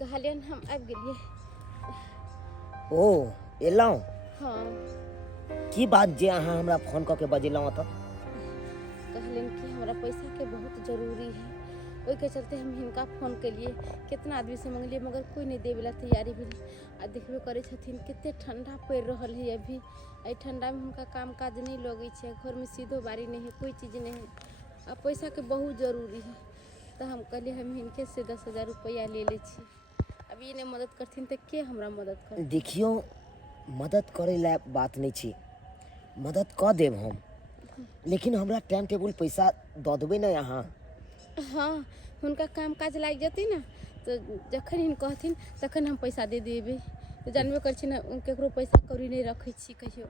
कहलियन हम आबि गेलिए। ओ एलौं हाँ की बात जे अहाँ हमरा फोन कऽ के बजेलौं त कहलियन कि हमरा पैसा के बहुत जरूरी है, ओहि के चलते हम हिनका फोन केलिए। कितना आदमी से मंगलिए मगर कोई नहीं देवे ला तैयारी भेल। आ देखबे करे छथिन कितने ठंडा पड़ रहल है अभी। एहि ठंडा में हुनका काम काज नहीं लगे छे, घर में सीधो बारी नहीं है, कोई चीज नहीं है। आ पैसा के बहुत जरूरी है तो हम कहलिए हम हिनके से 10,000 रुपया ले ले छी। अब ये नहीं मदद करथिन तो के हमरा मदद कर। देखियो मदद करे ला बात नहीं छी, मदद क देब हम, लेकिन हमरा टाइम टेबल पैसा दऽ देबै ना अहाँ। हाँ हुनका काम काज लाग जती ना तो जखन हिन कहथिन तखन हम पैसा दे देबे। तो जानबे कर छी ना केकरो पैसा कौड़ी नहीं रखे छी कहियो।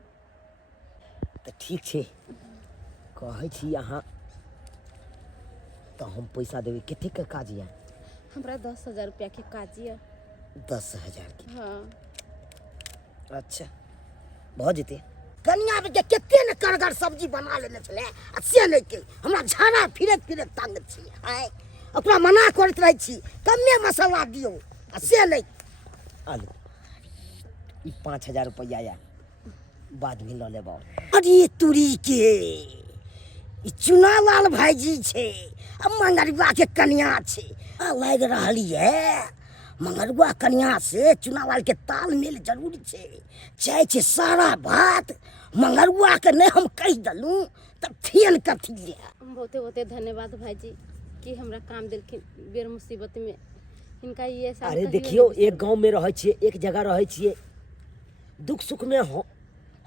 तो ठीक छे कहै छी अहाँ तो हम पैसा देबै। कते के काज या? हमरा 10,000 रुपया के काज या। 10,000 के? हाँ अच्छा भ जेते। कनिया के कते न करगर सब्जी बना लेने छले आ से नहीं के हमरा झाड़ा फिरत फिरत तांगत छी। आय ओकरा मना करत रहै छी कमे मसाला दियो आ से नहीं। आलू ई 5,000 रुपया या बाद में ल लेबो। अरे तुरी के ई चुनालाल भाईजी छे आ मंगरुआ के कन्या छे। आ लाग रहली है मंगरुआ कन्या से चुनालाल के तालमेल जरूरी छे। चाहे छे सारा बात मंगरुआ के नहीं हम कह दलू तब फेन कथी ले। बहुते बहुते धन्यवाद भाईजी कि हमरा काम दिलखिन बेर मुसीबत में। इनका ये सब अरे देखियो एक गांव में रहे छिए, एक जगह रहे छिए, दुख सुख में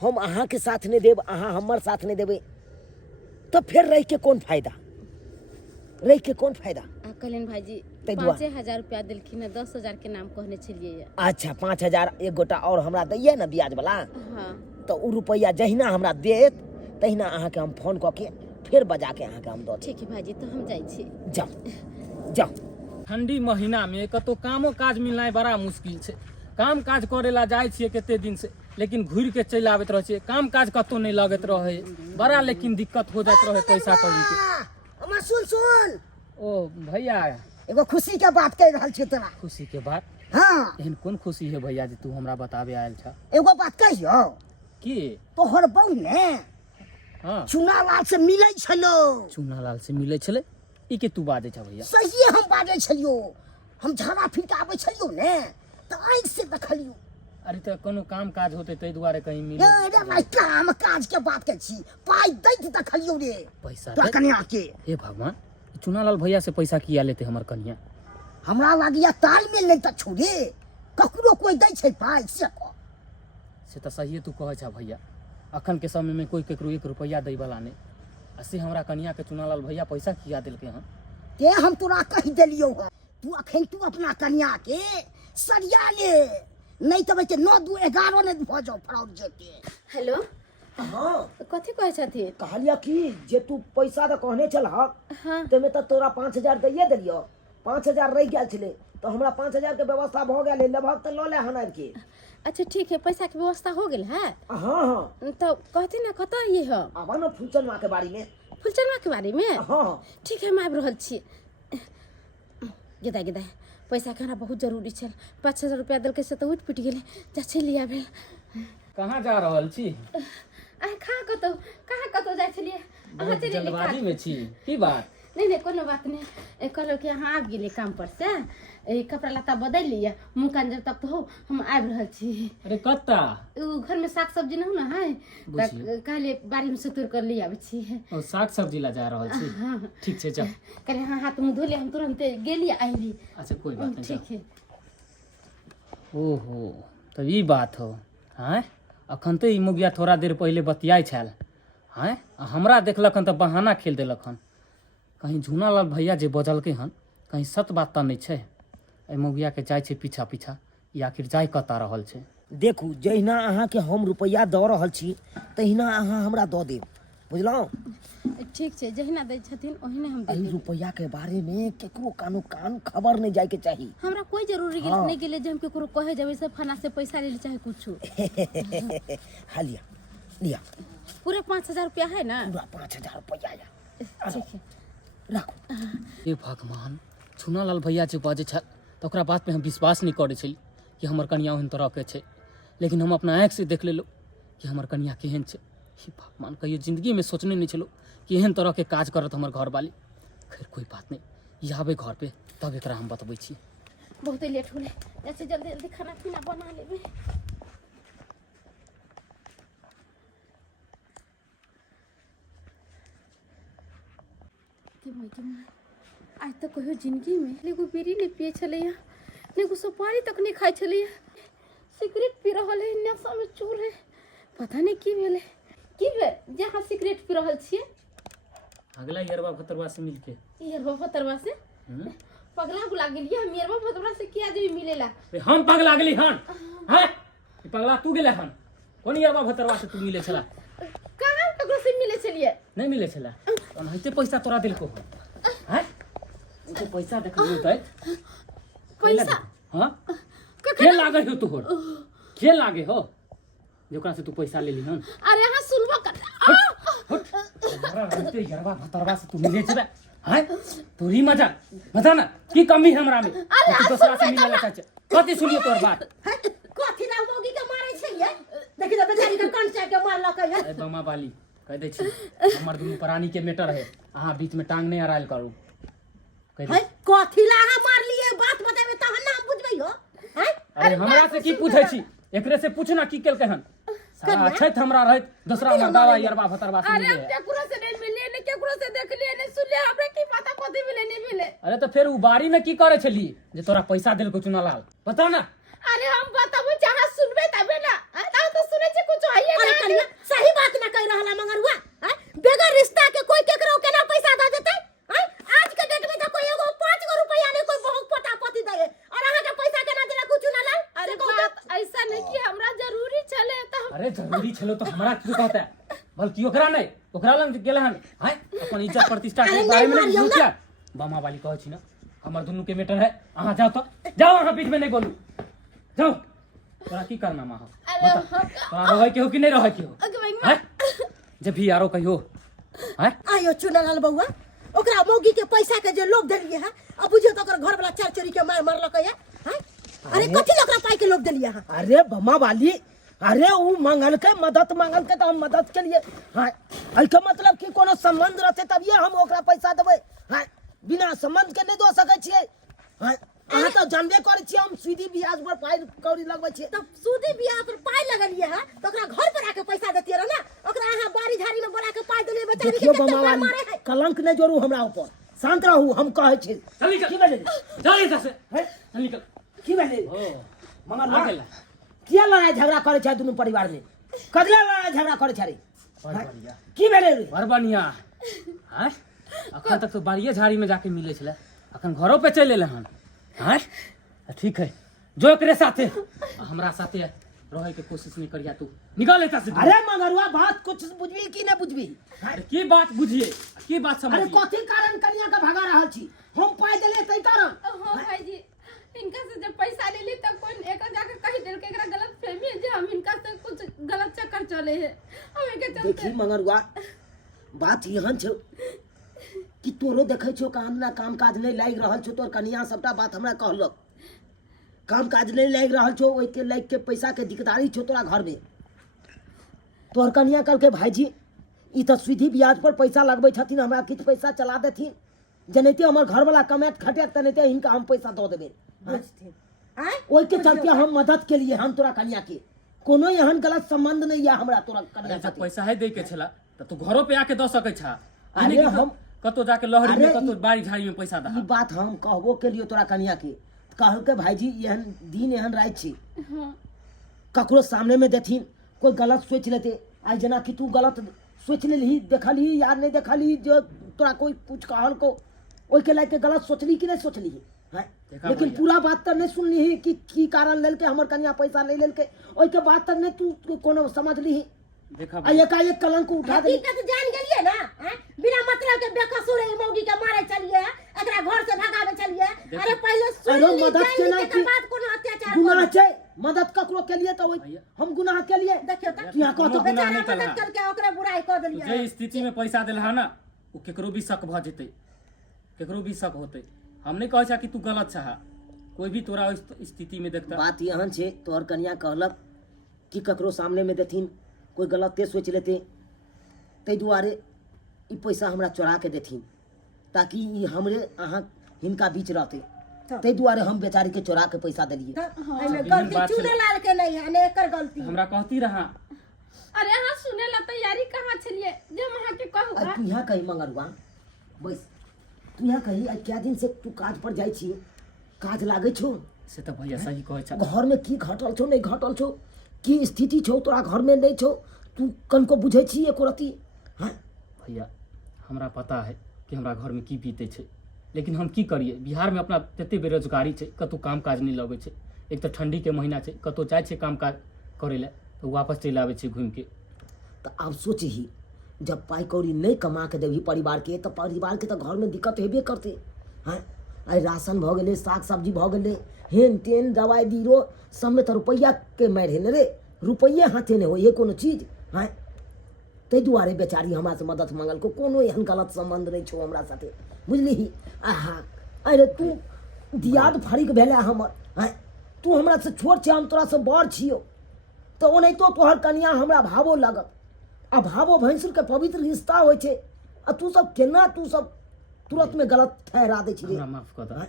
हम अहाँ के साथ नहीं देब, अहाँ हमर साथ नहीं देबे तो फिर रह के कौन फायदा? रह के कौन फायदा? कहलिन भाईजी तै दुआ 5,000 रुपया दिलखिन 10,000 के नाम कहने छलिए। अच्छा 5,000 एक गोटा और हमरा दैये ना ब्याज वाला। हाँ तो उ रुपया जहिना हमरा देत तहिना अहाँ के हम फोन कऽ के फिर बजा के अहाँ के हम दऽ देब। ठीक है भाईजी तो हम जाई छी। जाओ जाओ। ठंडी महीना में कतो कामो काज मिलना बड़ा मुश्किल छे। काम काज करे ला जाय छिए केते दिन से, लेकिन घूर के चल आबत रहे छिए। काम काज कतो नहीं लगत रहे बड़ा, लेकिन दिक्कत हो जात रहे पैसा कौड़ी के। अमा सुन सुन। ओ भैया एगो खुशी के बात कह रहल छी तोरा। खुशी के बात? हाँ एहन कौन खुशी है भैया जी तू हमरा बताबे आयल छ? एगो बात कहियो की? तोहर बहू ने हाँ चुनालाल से मिलै छलो। चुनालाल से मिले छले? ई के तू बाजे छ भैया? सही हम बाजै छलियो। हम झाड़ा फिर के आबै छलियो ने तो आँख से देखलियो। अरे तो कोनो काम काज होते तै दुआरे कहीं मिले? अरे भाई काम काज के बात के छी, पाई दैत देखलियो रे पैसा तोरा कन्या के। हे भगवान चुनालाल भैया से पैसा किया लेते हमर कन्या? हमरा लागिया तालमेल नहीं त छोड़े ककरो कोई दै छै पाई से को। से तो सही तू कहे छ भैया। अखन के समय में कोई केकरो 1 रुपया दै वाला नहीं। अस्सी हमरा कन्या के चुनालाल भैया पैसा किया दिलके हन? ते हम तोरा कह देलियो ह तू अखन तू अपना कन्या के सरिया ले, नहीं तो बच्चे 9 2 11 ने भ जाओ फ्रॉड जेते। हेलो हां कथी कहे छथिन? कहलिया कि जे तू पैसा त कहने चल हाँ ते में त तोरा 5,000 दैये देलियो। 5,000 रह गेल छले तो हमरा 5,000 के व्यवस्था भ गेल है, लगभग त ल ले हन के। अच्छा ठीक है पैसा की व्यवस्था हो गेल है? हां हां तो कहती ना कत ये है? आबा न फुलचनवा के बारी में। फुलचनवा के बारे में? हां ठीक है हम आबि रहल छी। गेदा गेदा पैसा के हमरा बहुत जरूरी छल। 5,000 रुपया दिलके से तो उठ पिट गेले। जा चली आबे। कहाँ जा रहल छी? अहाँ कहाँ कतो जाय छलिए? अहाँ चली जल्दबाजी में छी की बात? नहीं कोनो बात नहीं। कहलो कि अहाँ आबि गेलिए काम पर से, कपड़ा लत्ता बदल लिया, मुँह कान जब तक तो हो हम आबि रहल छी। अरे कत्ता? घर में साग सब्जी नहीं ना है कहले बारी में से तोड़ कर ले आबे छी। ओ साग सब्जी ला जा रहल छी? हाँ ठीक छे चल। कहले हाँ हाथ मुँह धो ले, हम तुरंत गेली आइली। अच्छा कोई बात नहीं। ठीक है। ओहो तब ई बात हो। हैं अखन तो ई मुगिया थोड़ा देर पहले बतियाई छल। हैं हमरा देखलखन तो बहाना खेल देलखन। कहीं झुनालाल भैया जे बजलके हन कहीं सत बात तो नहीं छे? ए मुगिया के जाय छे पीछा पीछा, या आखिर जाय कता रहल छे? देखू जहिना अहाँ के हम रुपया दऽ रहल छी तहिना अहाँ हमरा दऽ देब, बुझलहुँ। ठीक छै, जहिना दै छथिन ओहिने हम दे एहि देब। रुपया के बारे में केकरो कान खबर नहीं जाए के चाहिए। हमरा कोई जरूरी हाँ। नहीं गेले जे हम केकरो कहे जेबै से फना से पैसा ले ली चाहे कुछ। हाँ लिया लिया पूरे 5000 रुपया है ना? पूरा 5000 रुपया आया। ठीक है। रखो। हे भगवान, चुनालाल भैया जे बाजै छल तऽ ओकरा बात पे हम विश्वास नहीं करै छली कि हमर कनिया ओहन तरह के छै, लेकिन हम अपना आँखि से देख लेलहुँ कि हमर कनिया केहन छै। हे भगवान, कहियो जिंदगी में सोचने नहीं छलो कि एहन तरह के काज करत हमर घर वाली। खैर कोई बात नहीं, ये आबे घर पे तब एकरा हम बतबै छी। बहुत लेट होले, जैसे जल्दी जल्दी खाना पीना बना लेबे। के भाई आज तक कहियो जिंदगी में एगो बीड़ी नहीं पिए छले, एगो सुपारी तक नहीं खाई छले, सिगरेट पी रहल है, नशा में चूर है। पता नहीं की भेले, की भेल जे हाँ सिगरेट पी रहल छिए। अगला यरवा भतरवा से मिलके यरवा भतरवा से पगला बुला गेलिए हम। यरवा भतरवा से किया जे मिलेला? हम पगला गेली हन? हैं ई पगला तू गेले हन? कोन यरवा भतरवा से तू मिले छला? कहाँ ककरो से मिले छलिए? नहीं मिले छला? ओनाहिते पैसा तोरा दिलको हन? हैं तो पैसा देखलियो तै पैसा? हां के लागे हो तोहर? के लागे हो जेकरा से तू पैसा ले ली हन? अरे हां सुनबो कर। हमरा रहते यरवा भतरवा से तू मिले छबे? हैं तोरी मजा बता ना की कमी है हमरा में तू दूसरा से मिले ला चाहे? कथि सुनिए तोर बात? कथी ना मोगी के मारे छै ये? देखि त बेचारी के कान चाट के मारलक है। ए बमा वाली कह दे छी हमर दुनू प्राणी के मैटर है, अहाँ बीच में टांग नहीं अड़ाइल करू। कह दे कथी ला अहाँ मार लिए? बात बताबे तहन ना हम बुझबै हो। हैं अरे हमरा से की पूछै छी? एकरे से पूछना की केलकै हन? सारा अच्छे हमरा रहत दूसरा मर्दावा यरवा भतरवा से अरे मिले है। केकरो से नहीं मिले, ने केकरो से देखलिए, ने सुनलिए, हमरे की पता कथि मिले नहीं मिले। अरे तो फिर उ बाड़ी में की करे छली जे तोरा पैसा देल को चुनालाल? बता ना। अरे हम बताबो चाहे सुनबे तबे ना। आ तो सुने छी कुछ है अरे ना? कनिया सही बात ना कह रहला मंगरुआ। हैं बेगर रिश्ता के कोई केकरो केना पैसा दे देतै? हैं आज के डेट में तो कोई एगो 5 गो रुपया नहीं कोई बहुत पटापटी दे और अहाँ के पैसा केना देला कुछ ना ला। अरे बात ऐसा नहीं कि हमरा जरूरी चले त अरे जरूरी छलो तो हमरा क्यों कहता है? बल्कि ओकरा नहीं ओकरा लंग गेले हन। हैं अपन इज्जत प्रतिष्ठा के बारे में नहीं सोचिया। बमा वाली कहै छी ना हमर दुनू के मैटर है, अहाँ जाओ तो जाओ, अहाँ बीच में नहीं बोलू, जाओ। तोरा की करना मां? तोरा रहै के हो कि नहीं रहै के हो? हैं जब भी यारो कहियो हैं आयो चुनालाल बउआ ओकरा मोगी के पैसा के जे लोभ देलिए है अब बुझियो तो ओकर घर वाला चार चोरी के मार मारलक है। हैं अरे कथी ओकरा पाई के लोभ देलिए है? अरे बम्मा वाली अरे उ मांगल के मदद मांगल के तो हम मदद के लिए। हां एहि के मतलब कि कोनो संबंध रहते तब ये हम ओकरा पैसा देबै। हां बिना संबंध के नहीं दो सकै छियै। हां अहाँ तो जानबे करै छियै हम सीधी ब्याज पर पाई कौड़ी लगबै छियै। तब सूदी ब्याज पर पाई लगलिए है तो ओकरा घर पर आके पैसा देतिए रह ना। ओकरा अहाँ बाड़ी झाड़ी में बोला के पाई देलिए बेचारी के। देखियो बम्मा वाली कलंक नहीं जोड़ू हमरा ऊपर, शांत रहू, हम कहै छी। चल निकल की भेलै? चल इधर से, चल निकल। की भेलै? ओ मगर आ गेला किया लड़ाई झगड़ा करे छै दुनू परिवार में? कदला लड़ाई झगड़ा करे छै रे? बड़ बढ़िया की भेलै रे? बड़ बढ़िया। हैं अखन तक तो बाड़िए झाड़ी में जाके मिले छले, अखन घरों पे चल एले हन। हैं ठीक है जो एकरे साथे हमरा साथे रहे के कोशिश नहीं करिया, तू निकाल एता से। अरे मगरुआ बात कुछ बुझबी कि नहीं बुझबी? अरे की बात बुझिए, की बात अरे समझिए। कथी कारण कन्या का भगा रहल छी? हम पाई देले तै कारण। हां भाई जी, इनका से जब पैसा ले ली तब कोई एक जाके कह देल के एकरा गलत फहमी है जे हम इनका से कुछ गलत चक्कर चले है। हम के चलते देखी मगरुआ बात यहन छौ कि तोरो देखै छौ काम काज नहीं लाग रहल छौ, तोर कन्या सबटा बात हमरा कहलक। काम काज नहीं लाग रहल छौ, ओइ के लाग के पैसा के दिकदारी छौ तोरा घर में। तोर कन्या कल के भाईजी ई तो सीधी ब्याज पर पैसा लगबै छथिन, हमरा किछ पैसा चला देथिन, जनेते हमर घर वाला कमात खटेत तनेते हिनका हम पैसा दो देबे। ओइ के चलते हम मदद के लिए हम तोरा कन्या के कोनो एहन गलत संबंध नहीं है हमरा तोरा कन्या जब साथे। पैसा है दे के छला त तू घरों पे आके द सकै छा। अरे हम कतो जाके लहरी में अरे कतो बाड़ी झाड़ी में पैसा ई दा। बात हम कहबो के लिए तोरा कन्या के कहल के भाईजी एहन दिन एहन रात छी हां ककरो सामने में देथिन कोई गलत सोच लेते। आज जना कि तू गलत सोच लेली, देखली यार नहीं देखली, जो तोरा कोई कुछ कहल को ओइ के लायक के गलत सोचली कि नहीं सोचली है? लेकिन पूरा बात तो नहीं सुनली कि की कारण लेल के हमर कन्या पैसा नहीं लेल के, ओइ के बात तक नहीं तू कोनो समझली। देखा आ एकाएक कलंक उठा दे। हकीकत जान गेलिए के लिए तो भैया। हम गुनाह के लिए देखियो त तू यहाँ कहतो कोनो गुनाह बेचारा नहीं मदद कलहा। करके ओकरा बुराई कर देलिए जे स्थिति में पैसा दिलहा ना वो केकरो भी शक भ जेतै, केकरो भी शक होतै। हम नहीं कहै छा कि तू गलत छहा, कोई भी तोरा उस स्थिति में देखता। बात यहन छे तोहर कन्या कहलक कि ककरो सामने में देथिन कोई गलते सोच लेते, तै दुआरे ई पैसा हमरा चोरा के देथिन ताकि ई हमरे अहाँ हिनका बीच रहते, तै दुआरे हम बेचारी के चोरा के पैसा देलिए। एमे यही गलती बात चूड़े छलै। लाल के नहीं है ने एकर गलती है। हमरा कहती रहा अरे अहाँ सुने ला तैयारी कहाँ छलिए जे हम अहाँ के कहू आ तू यहाँ कहीं मंगरुआ बस, तू यहाँ कहीं आ क्या दिन से तू काज पर जाइ छी, काज लागे छो से तो भैया सही कहै छा। घर में की घटल छो नहीं घटल छो, की स्थिति छो तोरा घर में नहीं छो, तू कनको बुझे छी एको रती? हाँ भैया हमरा पता है कि हमरा घर में की बीते छै, लेकिन हम की करिए। बिहार में अपना तते बेरोजगारी छै, कतौ काम काज नहीं लगे छै। एक तो ठंडी के महीना छै, कतौ जाय छै काम काज करे ले तो वापस चलि आबै छै घूम के। तो अब सोचही जब पाई कौड़ी नहीं कमा के देवी परिवार के तो परिवार के तो घर में दिक्कत हेबे करते। हाँ आई राशन भ गेले, साग सब्जी भ गेले, हेन टेन दवाई बीरो सब में तो रुपया के मार है रे, रुपये हाथे नहीं हो ये कोनो चीज। हाँ तै दुआरे बेचारी हमरा से मदद मांगल को, कोनो एहन गलत संबंध नहीं छो हमरा साथे, बुझली? आहा अरे तू दियाद फरीक भेले हमर। हाँ तू हमरा से छोट छे, हम तोरा से बड़ छियो, तो ओनाहितो तो तोहर कन्या हमरा भावो लागत। आ भावो भैंसुर के पवित्र रिश्ता होइ छे, आ तू सब केना तू सब तुरंत में गलत ठहरा दे छी रे। हमरा माफ कर दे, हाँ?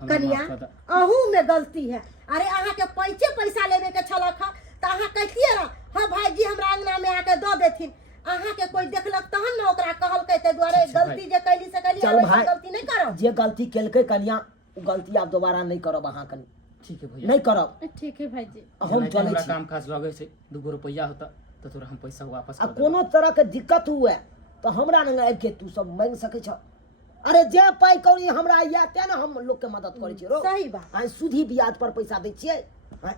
हमरा कन्या माफ कर दे। अहू में गलती है। अरे अहाँ के पैसा लेवे के छलक ह त अहाँ कहतिए ना हाँ भाईजी हमरा अंगना में आके दो देथिन। अहाँ के कोई देखलक तहन ना ओकरा कहल कहते द्वारे ठीक छै गलती जे कैली से कैली, चल अब भाई, गलती नहीं करब। जे गलती केलकै कन्या उ गलती आप दोबारा नहीं करब, अहाँ कनी ठीक है भैया, नहीं करब। ठीक है भाईजी। हम जेनाहिते चले हमरा छी काम काज लगे छै, 2 रुपया होता तो तोरा हम पैसा वापस आ कर देब। कोनो तरह के दिक्कत हुए तो हमरा लग आबि के तू सब मांग सकै छ। अरे जे पाई कौड़ी हमरा या ते ना हम लोग के मदद करै छी रो। सही बात। आ सुधी ब्याज पर पैसा दै छियै। हाँ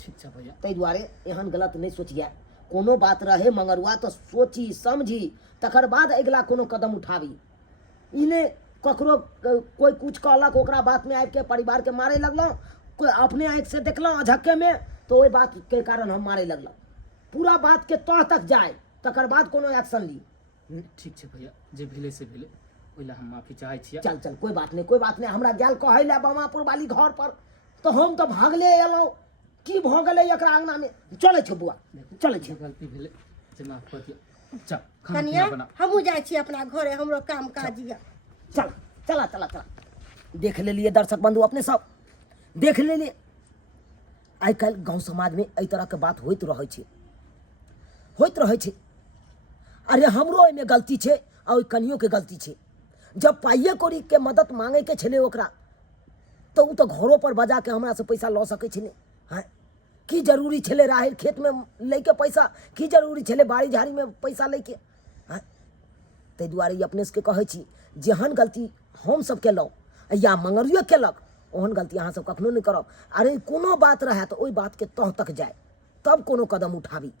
ठीक छै भैया। तै दुआरे एहन गलत नहीं सोचिए, कोनो बात रहे मंगरुआ तो सोची समझी तकर बाद अगला कोनो कदम उठाबी। इने ककरो कोई कुछ कहलक ओकरा बात में आबि के परिवार के मारे लगलो, कोई अपने आँख से देखलो अझक्के में तो ओहि बात के कारण हम मारे लगलो। पूरा बात के तह तक जाए तकर बाद कोनो एक्शन ली। ठीक छै भैया, जे भेले से भेले, ओइला हम माफी चाहै छियै। चल चल कोई बात नहीं, कोई बात नहीं। हमरा गेल कहै ले बामापुर वाली घर पर तो हम तो भागले एलौं, की भ गेलै एकरा अंगना में। चले छ बुआ, चले छ। जे गलती भेले से माफ कर दिया। चल खाना कन्या पीना बना। हमहू जाय छी अपना घरे, हमरो काम काज या। चल चला चला चला। देख लेलिए दर्शक बंधु अपने सब देख लेलिए, आइ काल्हि गाँव समाज में एहि तरह के बात होइत रहै छै, होइत रहै छै। अरे हमरो एहिमे गलती छै आ ओहि कनियो के गलती छै। जब पाइए कौड़ी के मदद मांगे के छलै ओकरा तो उ तो घरों पर बजा के हमरा से पैसा लऽ सकै छलै। हाँ की जरूरी छलै राहरि खेत में लै के पैसा, की जरूरी छलै बाड़ी झाड़ी में पैसा लै के? हाँ ताहि दुआरे ई अपने सबके कहै छी, जेहन गलती हम सब केलहुँ या मंगरुए केलक ओहन गलती अहाँ सब कखनो नहीं करब। अरे कोनो बात रहे तो ओहि बात के तह तक जाए तब कोनो कदम उठाबी।